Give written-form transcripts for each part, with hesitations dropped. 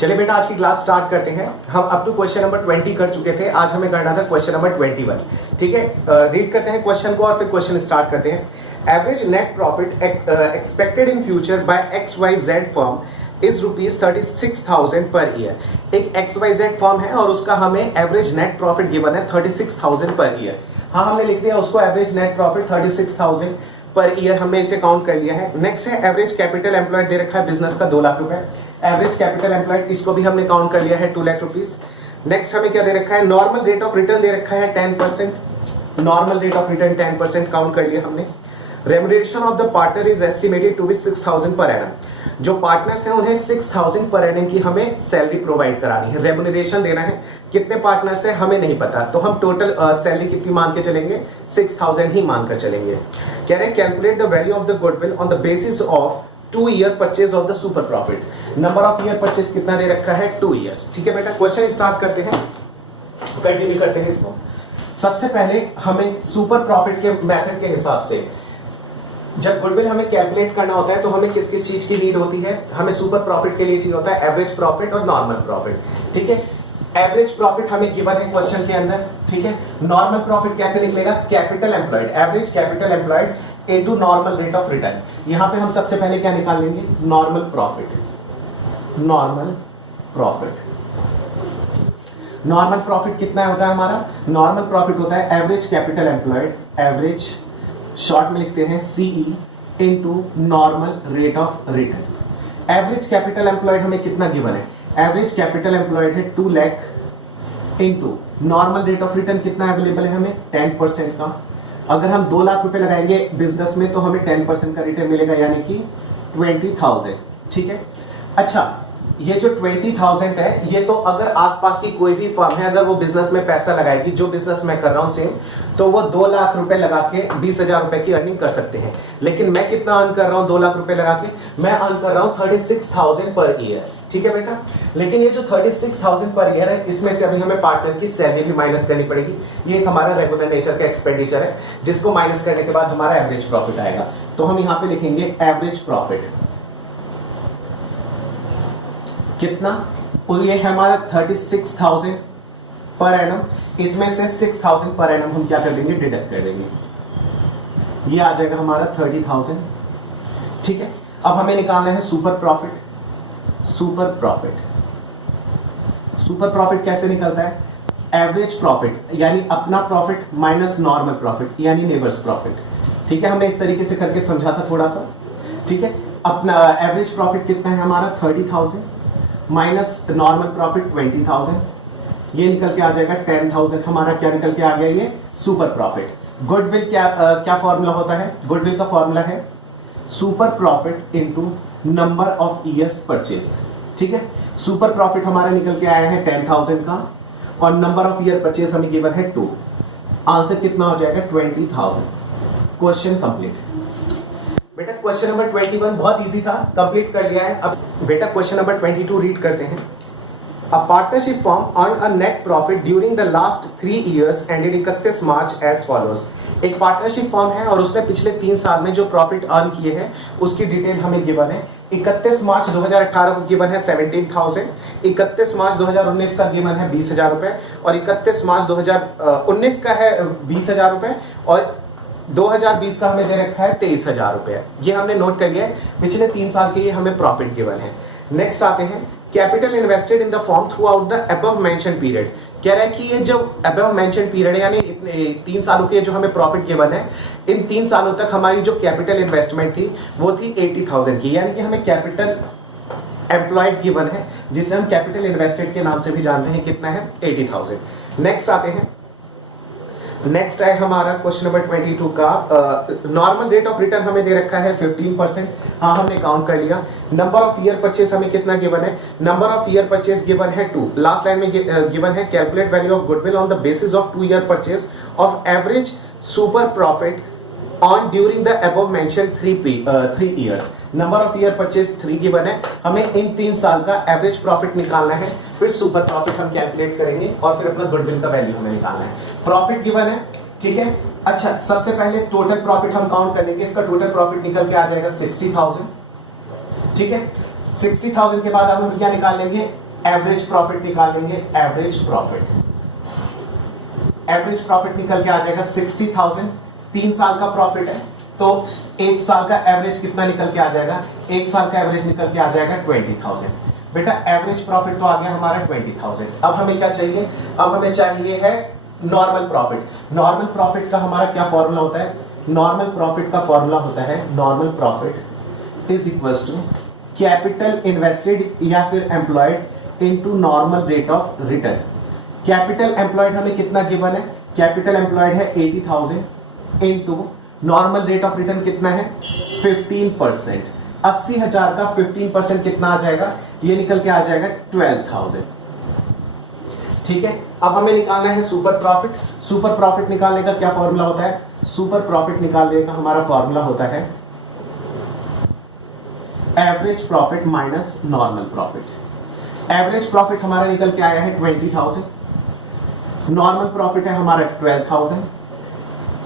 चलिए बेटा आज की क्लास स्टार्ट करते हैं। हम अप टू क्वेश्चन नंबर 20 कर चुके थे, आज हमें करना था क्वेश्चन नंबर 21। ठीक है, रीड करते हैं क्वेश्चन को और फिर क्वेश्चन स्टार्ट करते हैं। Average net profit expected in future by XYZ firm is ₹36,000 per year. एक XYZ फर्म है और उसका हमें एवरेज नेट प्रॉफिट गिवन है 36,000 पर ईयर। हाँ, हमने लिख दिया उसको average net profit 36,000 per year, हमने इसे काउंट कर लिया है। नेक्स्ट है एवरेज कैपिटल एम्प्लॉयड दे रखा है बिजनेस का 2 लाख रुपए। एवरेज कैपिटल एम्प्लॉयड इसको भी हमने काउंट कर लिया है 2 लाख रुपीज। नेक्स्ट हमें क्या दे रखा है, नॉर्मल रेट ऑफ रिटर्न दे रखा है 10%। Normal rate of return 10% count कर लिया हमने। Remuneration of the partner is estimated to be 6,000 per annum. जो पार्टनर्स हैं उन्हें 6,000 पर एनम की हमें सैलरी प्रोवाइड करानी है। रेम्युनरेशन देना है, कितने पार्टनर्स हैं हमें नहीं पता, तो हम टोटल सैलरी कितनी मान के चलेंगे, 6,000 ही मान कर चलेंगे। कह रहे हैं calculate the value of the goodwill on the basis of 2 year purchase of the super profit. Number of year purchase कितना दे रखा है, 2 ईयर्स। ठीक है बेटा, क्वेश्चन स्टार्ट करते हैं, कंटिन्यू करते हैं इसको। सबसे पहले हमें सुपर प्रॉफिट के मेथड के हिसाब से जब गुडविल हमें कैलकुलेट करना होता है तो हमें किस किस चीज की नीड होती है, हमें सुपर प्रॉफिट के लिए चाहिए होता है एवरेज प्रॉफिट और नॉर्मल प्रॉफिट। ठीक है, एवरेज प्रॉफिट हमें गिवन है क्वेश्चन के अंदर। ठीक है, नॉर्मल प्रॉफिट कैसे निकलेगा, capital employed, average capital employed into normal rate of return. यहां पे हम सबसे पहले क्या निकाल लेंगे, normal profit. Normal profit, normal profit कितना होता है हमारा, नॉर्मल प्रॉफिट होता है average capital employed, average short में लिखते हैं CE into normal rate of return. Average capital employed हमें कितना गिवन है, एवरेज कैपिटल एम्प्लॉयड है 2 lakh into normal rate of return कितना अवेलेबल है हमें 10% का। अगर हम 2 लाख रुपए लगाएंगे बिजनेस में तो हमें 10% का रिटर्न मिलेगा, यानी कि 20,000। ठीक है, अच्छा ये जो 20,000 है ये तो अगर आसपास की कोई भी फर्म है अगर वो बिजनेस में पैसा लगाएगी, जो बिजनेस मैं कर रहा हूं सेम, तो वो 2 लाख रुपए लगा के 20,000 रुपए की अर्निंग कर सकते हैं। लेकिन मैं कितना अर्न कर रहा हूं 2 लाख रुपए लगा के, मैं अर्न कर रहा हूं 36,000 पर ईयर। ठीक है बेटा, लेकिन ये जो 36,000 पर ईयर है इसमें से अभी हमें पार्टनर की सैलरी भी माइनस करनी पड़ेगी। ये एक हमारा रेगुलर नेचर का एक्सपेंडिचर है जिसको माइनस करने के बाद हमारा एवरेज प्रॉफिट आएगा। तो हम यहाँ पे लिखेंगे एवरेज प्रॉफिट कितना, और ये है हमारा 36,000 पर एनम। इसमें से 6,000 पर एनम हम क्या कर देंगे, डिडक्ट कर देंगे, ये आ जाएगा हमारा 30,000। ठीक है, अब हमें निकालना है super profit. Super profit, super profit कैसे निकलता है, एवरेज प्रॉफिट यानी अपना प्रॉफिट माइनस नॉर्मल प्रॉफिट यानी नेबर्स प्रॉफिट। ठीक है, हमने इस तरीके से करके समझा था थोड़ा सा। ठीक है, अपना एवरेज प्रॉफिट कितना है हमारा 30,000 माइनस नॉर्मल प्रॉफिट 20,000, ये निकल के आ जाएगा 10,000। हमारा क्या निकल के आ गया, ये सुपर प्रॉफिट। गुडविल क्या फॉर्मूला होता है, गुडविल का फॉर्मूला है super profit into number of years purchase. ठीक है, सुपर प्रॉफिट हमारा निकल के आया है 10,000 का और नंबर ऑफ ईयर परचेज हमें गिवन है 2। आंसर कितना हो जाएगा 20,000। Question complete. बेटा क्वेश्चन नंबर 21 बहुत इजी था, कंप्लीट कर लिया है। अब बेटा क्वेश्चन नंबर 22 रीड करते हैं। A partnership firm earn a net profit during the last 3 years ended 31 March as follows. एक पार्टनरशिप फर्म है और उसने पिछले 3 साल में जो प्रॉफिट अर्न किए हैं उसकी डिटेल हमें गिवन है। 31 मार्च 2018 को गिवन है 17,000, 31 मार्च 2019 का गिवन है 20,000 रुपए और 31 मार्च 2019 का है 20,000 रुपए और 2020 का हमें दे रखा है 23,000 रुपए। ये हमने नोट कर लिया है, पिछले 3 साल के लिए हमें प्रॉफिट गिवन है। नेक्स्ट आते हैं, capital invested in the firm through out the above mention period. कह रहा है कि ये जो अबव मेंशन पीरियड है यानी 3 सालों के जो हमें प्रॉफिट गिवन है, इन 3 सालों तक हमारी जो कैपिटल इन्वेस्टमेंट थी वो थी 80,000 की, यानी कि हमें कैपिटल एम्प्लॉयड गिवन है जिसे हम कैपिटल इन्वेस्टेड के नाम से भी जानते हैं, कितना है 80,000। नेक्स्ट आते हैं, नेक्स्ट है हमारा क्वेश्चन नंबर 22 का नॉर्मल रेट ऑफ रिटर्न हमें दे रखा है 15%। हाँ, हमने काउंट कर लिया। नंबर ऑफ ईयर परचेज हमें कितना गिवन है, number of year purchase given है 2। लास्ट लाइन में गिवन है calculate value of goodwill on the basis of 2 year purchase of average super profit on during the above mention 3 years. Number of year purchase 3 given है, हमें इन 3 साल का average profit निकालना है, फिर सुपर प्रॉफिट हम कैलकुलेट करेंगे और फिर अपना गुडविल का वैल्यू हमें निकालना है। प्रॉफिट गिवन है, ठीक है। अच्छा, सबसे पहले टोटल प्रॉफिट हम काउंट कर लेंगे, इसका टोटल प्रॉफिट निकल के आ जाएगा 60,000। ठीक है, 60,000 के बाद अब हम क्या निकाल लेंगे, एवरेज प्रॉफिट निकालेंगे, एवरेज प्रॉफिट निकल के आ जाएगा 60,000। 3 साल का प्रॉफिट है तो 1 साल का एवरेज कितना निकल के आ जाएगा, 1 साल का एवरेज निकल के आ जाएगा 20,000। बेटा एवरेज प्रॉफिट तो आ गया हमारा 20,000। अब हमें क्या चाहिए, अब हमें चाहिए है नॉर्मल प्रॉफिट। नॉर्मल प्रॉफिट का हमारा क्या फॉर्मूला होता है, नॉर्मल प्रॉफिट का फॉर्मूला होता है normal profit is equals to capital invested या फिर employed into normal rate of return. Capital employed हमें कितना गिवन है, कैपिटल एम्प्लॉयड है 80,000 into normal rate of return कितना है 15%। 80,000 का 15% कितना आ जाएगा, ये निकल के आ जाएगा 12,000। ठीक है, अब हमें निकालना है सुपर प्रॉफिट। सुपर प्रॉफिट निकालने का क्या फॉर्मूला होता है, सुपर प्रॉफिट निकालने का हमारा फॉर्मूला होता है average profit minus normal profit. Average profit हमारा निकल के आया है 20,000, नॉर्मल प्रॉफिट है हमारा 12,000,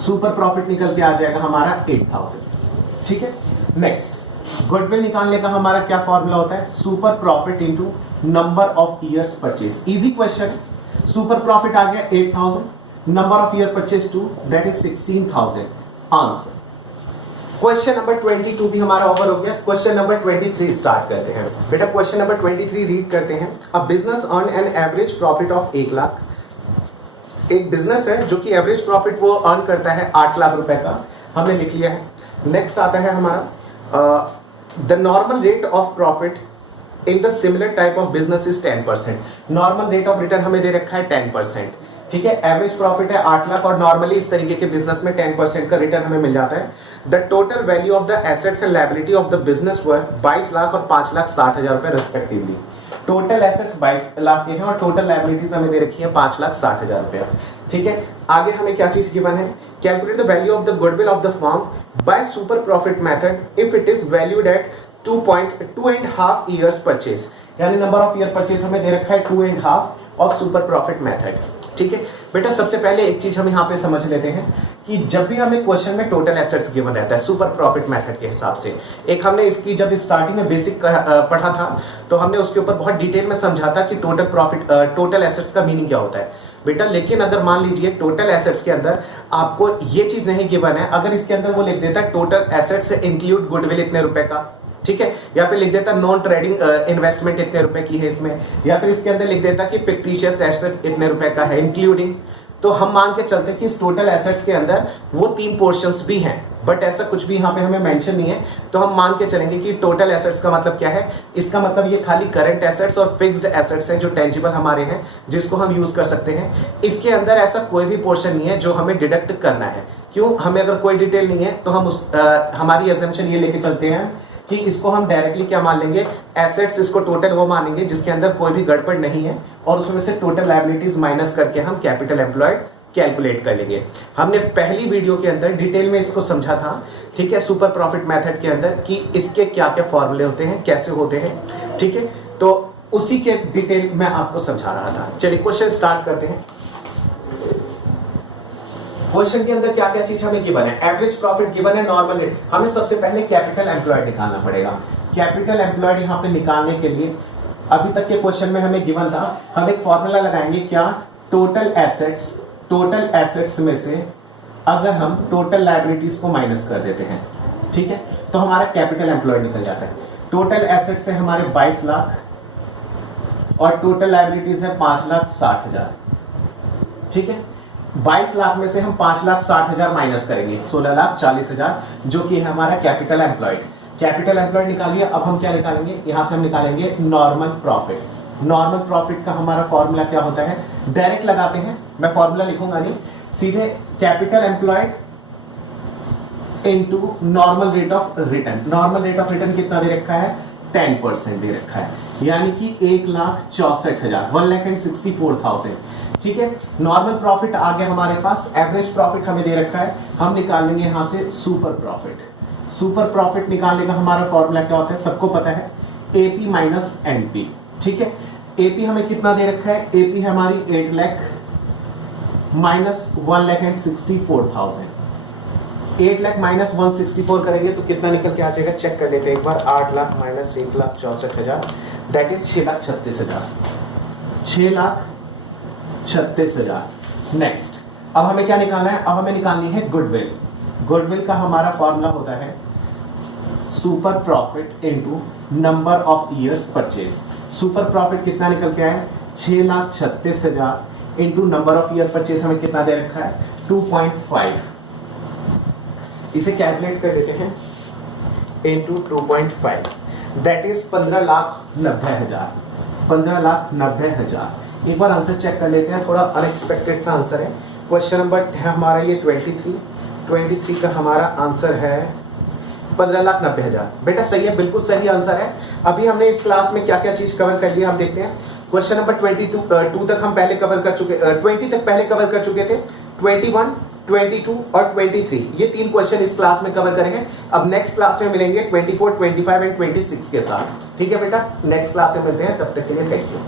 सुपर प्रॉफिट निकल के आ जाएगा हमारा 8,000। ठीक है, नेक्स्ट गुडविल निकालने का हमारा क्या फॉर्मूला होता है, super profit into number of years purchase. Easy question है, सुपर प्रॉफिट आ गया 8,000, number of year purchase 2 that is 16,000। Answer question number 22 भी हमारा ओवर हो गया। क्वेश्चन नंबर 23 स्टार्ट करते हैं। बेटा क्वेश्चन नंबर 23 रीड करते हैं। A business earn an average profit of 1 lakh. एक बिजनेस है जो कि एवरेज प्रॉफिट वो अर्न करता है 8 लाख रुपए का, हमने लिख लिया है। नेक्स्ट आता है हमारा the normal rate of profit in the similar type of business is 10%। Normal rate of return हमें दे रखा है 10%। ठीक है, एवरेज प्रॉफिट है 8 लाख और नॉर्मली इस तरीके के बिजनेस में 10% का रिटर्न हमें मिल जाता है। The total value of the assets and liability of the business were 22 lakh और 5,60,000 रुपए रेस्पेक्टिवली। टोटल एसेट्स 22 लाख के हैं और टोटल लायबिलिटीज हमें दे रखी है 5,60,000 रुपया। ठीक है, आगे हमें क्या चीज गिवन है, calculate the value of the goodwill of the firm by super profit method if it is valued at 2.5 years purchase. यानी नंबर ऑफ ईयर परचेज हमें दे रखा है 2.5 ऑफ सुपर प्रॉफिट मेथड। ठीक है बेटा, सबसे पहले एक चीज हम यहाँ पे समझ लेते हैं कि जब भी हमें क्वेश्चन में टोटल एसेट्स गिवन रहता है सुपर प्रॉफिट मेथड के हिसाब से, एक हमने इसकी जब स्टार्टिंग में बेसिक पढ़ा था तो हमने उसके ऊपर बहुत डिटेल में समझा था कि टोटल प्रॉफिट टोटल एसेट्स का मीनिंग क्या होता है बेटा। लेकिन अगर मान लीजिए टोटल एसेट्स के अंदर आपको ये चीज नहीं गिवन है, अगर इसके अंदर वो लिख देता है टोटल एसेट्स इंक्लूड गुडविल इतने रुपए का, ठीक है, या फिर लिख देता नॉन ट्रेडिंग इन्वेस्टमेंट इतने रुपए की है इसमें, या फिर इसके अंदर लिख देता कि फिक्टिशियस एसेट इतने रुपए का है इंक्लूडिंग, तो हम मान के चलते कि इस टोटल एसेट्स के अंदर वो 3 पोर्शंस भी हैं, बट ऐसा कुछ भी यहाँ पे हमें मेंशन नहीं है। तो हम मान के चलेंगे कि टोटल एसेट्स का मतलब क्या है, इसका मतलब ये खाली करंट एसेट्स और फिक्स्ड एसेट्स हैं जो टेंजिबल हमारे हैं, जिसको हम यूज कर सकते हैं। इसके अंदर ऐसा कोई भी पोर्शन नहीं है जो हमें डिडक्ट करना है। क्यों, हमें अगर कोई डिटेल नहीं है तो हम हमारी अजम्पशन ये लेके चलते हैं कि इसको हम डायरेक्टली क्या मान लेंगे, एसेट्स इसको टोटल वो मानेंगे जिसके अंदर कोई भी गड़बड़ नहीं है, और उसमें से टोटल लायबिलिटीज माइनस करके हम कैपिटल एम्प्लॉयड कैलकुलेट कर लेंगे। हमने पहली वीडियो के अंदर डिटेल में इसको समझा था, ठीक है, सुपर प्रॉफिट मेथड के अंदर कि इसके क्या क्या फॉर्मूले होते हैं, कैसे होते हैं। ठीक है, तो उसी के डिटेल में आपको समझा रहा था। चलिए क्वेश्चन स्टार्ट करते हैं। क्वेश्चन के अंदर क्या क्या चीज हमें गिवन है, एवरेज प्रॉफिट गिवन है, नॉर्मल रेट। हमें सबसे पहले कैपिटल एम्प्लॉयड निकालना पड़ेगा। कैपिटल एम्प्लॉयड यहाँ पे निकालने के लिए अभी तक के क्वेश्चन में हमें गिवन था, हम एक फॉर्मूला लगाएंगे क्या, टोटल एसेट्स में से अगर हम टोटल लायबिलिटीज को माइनस कर देते हैं, ठीक है, तो हमारा कैपिटल एम्प्लॉयड निकल जाता है। टोटल एसेट्स है हमारे 22 लाख और टोटल लायबिलिटीज है 5,60,000। ठीक है, 22 लाख में से हम 5,60,000 माइनस करेंगे, 16,40,000 जो कि है हमारा कैपिटल एम्प्लॉयड। कैपिटल एम्प्लॉयड निकालिए। अब हम क्या निकालेंगे, यहां से हम निकालेंगे नॉर्मल प्रॉफिट। नॉर्मल प्रॉफिट का हमारा फॉर्मूला क्या होता है, डायरेक्ट लगाते हैं, मैं फॉर्मूला लिखूंगा नहीं, सीधे capital employed into normal rate of return. Normal rate of return कितना दे रखा है, 10% दे रखा है, यानी कि 1,64,000, 1,64,000। ठीक है, नॉर्मल प्रॉफिट आ गया हमारे पास। एवरेज प्रॉफिट हमें दे रखा है, हम निकालेंगे यहां से सुपर प्रॉफिट। सुपर प्रॉफिट निकालने का हमारा फॉर्मूला क्या होता है, सबको पता है, एपी माइनस एनपी। ठीक है, एपी हमें कितना दे रखा है, एपी है हमारी 8 लाख माइनस 1,64,000। 8 लाख माइनस 164 करेंगे तो कितना निकल के आ जाएगा, चेक कर लेते हैं एक बार। 8 lakh minus 1,64,000 that is 6,36,000, 6,36,000। Next अब हमें क्या निकालना है, अब हमें निकालनी है गुडविल। गुडविल का हमारा फॉर्मूला होता है super profit into number of years purchase. Super profit कितना निकल के आया, 6,36,000 into number of year purchase हमें कितना दे रखा है, 2.5। इसे कैलकुलेट कर देते हैं इंटू 2.5 दैट इज 15,90,000, 15,90,000। एक बार आंसर चेक कर लेते हैं, थोड़ा अनएक्सपेक्टेड सा आंसर है। क्वेश्चन नंबर है हमारा ये 23 का हमारा आंसर है 15,90,000। बेटा सही है, बिल्कुल सही आंसर है। अभी हमने इस क्लास में क्या क्या चीज कवर कर लिया हम देखते हैं। क्वेश्चन नंबर 22 तक हम पहले कवर कर चुके, 20 तक पहले कवर कर चुके थे। 21, 22 और 23 ये 3 क्वेश्चन इस क्लास में कवर करेंगे। अब नेक्स्ट क्लास में मिलेंगे 24, 25 एंड 26 के साथ। ठीक है बेटा, नेक्स्ट क्लास में मिलते हैं, तब तक के लिए थैंक यू।